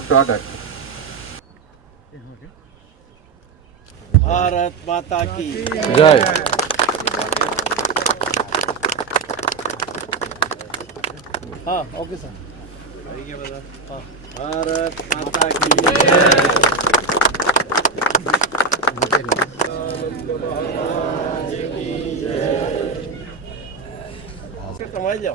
સ્વાગત. ભારત માતા કી જય. હા ઓકે સર. ભારત માતા કી ketemu aja.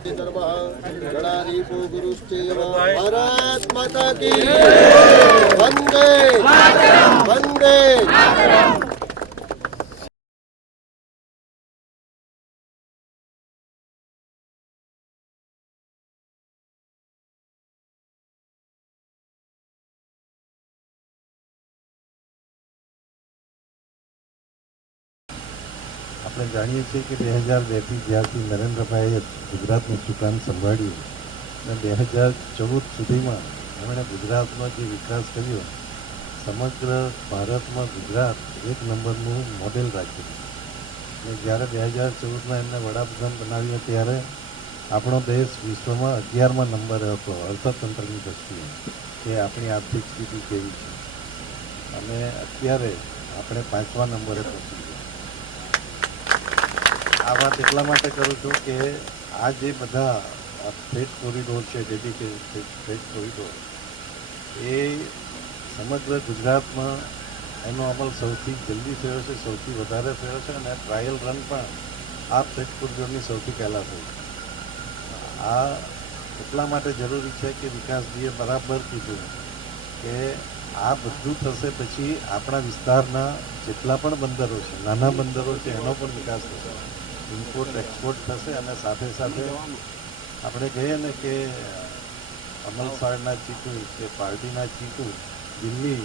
Terbang, guru, આપણે જાણીએ છીએ કે બે હજાર બેથી જ્યારથી નરેન્દ્રભાઈએ ગુજરાતનું સુકાન સંભાળ્યું અને બે હજાર ચૌદ સુધીમાં એમણે ગુજરાતનો જે વિકાસ કર્યો, સમગ્ર ભારતમાં ગુજરાત એક નંબરનું મોડેલ રાખ્યું. અને જ્યારે બે હજાર ચૌદમાં એમને વડાપ્રધાન બનાવ્યો ત્યારે આપણો દેશ વિશ્વમાં અગિયારમાં નંબર હતો, અર્થતંત્રની દ્રષ્ટિએ, કે આપણી આર્થિક સ્થિતિ કેવી છે. અને અત્યારે આપણે પાંચમા નંબરે પહોંચી આ વાત એટલા માટે કરું છું કે આ જે બધા ફ્રેટ કોરિડોર છે, ડેડિકેટેડ ફ્રેટ કોરિડોર, એ સમગ્ર ગુજરાતમાં એનો અમલ સૌથી જલ્દી થયો છે, સૌથી વધારે થયો છે અને ટ્રાયલ રન પણ આ ફ્રેટ કોરિડોરની સૌથી પહેલાં થઈ આ એટલા માટે જરૂરી છે કે વિકાસજીએ બરાબર કીધું કે આ બધું થશે પછી આપણા વિસ્તારના જેટલા પણ બંદરો છે, નાના બંદરો છે, એનો પણ વિકાસ થશે. ઇમ્પોર્ટ એક્સપોર્ટ થશે અને સાથે સાથે આપણે કહીએ ને કે અમલસાડના ચીકુ, કે પાર્ટીના ચીકુ, દિલ્હી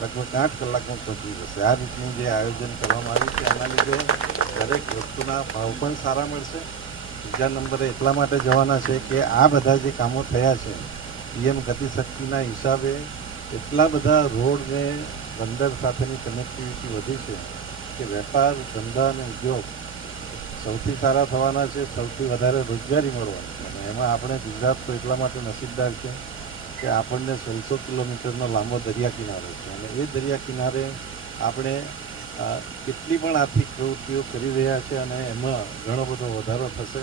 લગભગ આઠ કલાકમાં પહોંચી જશે. આ રીતનું જે આયોજન કરવામાં આવ્યું છે, એના લીધે દરેક વસ્તુના ભાવ પણ સારા મળશે. બીજા નંબરે એટલા માટે જવાના છે કે આ બધા જે કામો થયા છે, પીએમ ગતિશક્તિના હિસાબે એટલા બધા રોડ ને બંદર સાથેની કનેક્ટિવિટી વધી છે કે વેપાર, ધંધા અને ઉદ્યોગ સૌથી સારા થવાના છે, સૌથી વધારે રોજગારી મળવાની છે. અને એમાં આપણે ગુજરાત તો એટલા માટે નસીબદાર છે કે આપણને સોળસો કિલોમીટરનો લાંબો દરિયા કિનારો છે. અને એ દરિયા કિનારે આપણે કેટલી પણ આર્થિક પ્રવૃત્તિઓ કરી રહ્યા છે અને એમાં ઘણો બધો વધારો થશે.